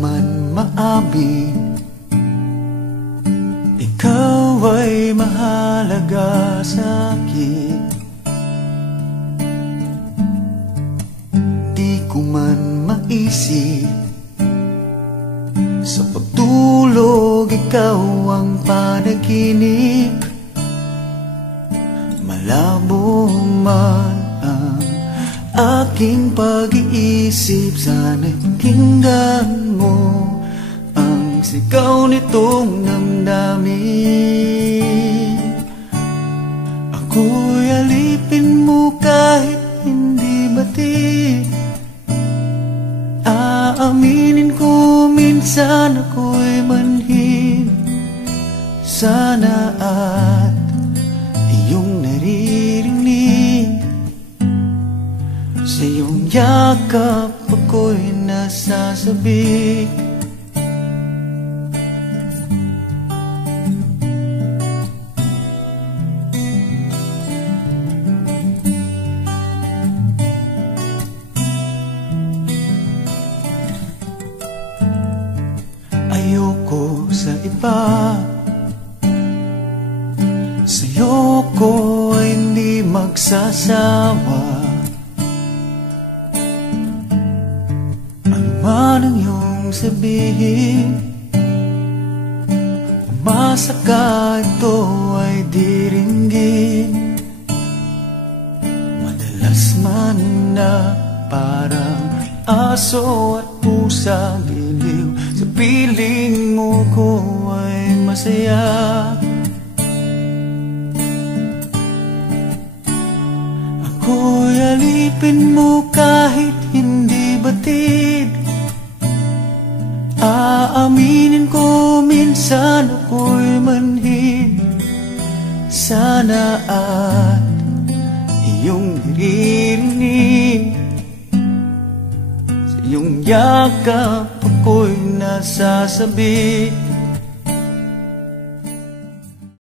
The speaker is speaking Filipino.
man maamin, ikaw ay mahalaga sa'kin. Di ko man maisip, sa pagtulog ikaw ang panaginip. Malabo man ang aking pag-iisip, sana'y pakinggan mo ang sigaw nitong damdamin. Ako'y alipin mo kahit hindi batid. Aaminin ko minsan ako'y manhid. Sana at iyong naririnig, sa iyong yakap ako'y nasasabik. Ayoko sa iba, sa'yo ko ay hindi magsasawa. Ano man ang iyong sabihin, umasa ka ito ay diringgin. Madalas man na parang aso at pusa, giliw sa piling mo ko ay masaya. Ako'y alipin mo kahit hindi batid. Aaminin ko minsan ako'y manhid. Sana at iyong naririnig, sa iyong yakap ako'y nasasabik.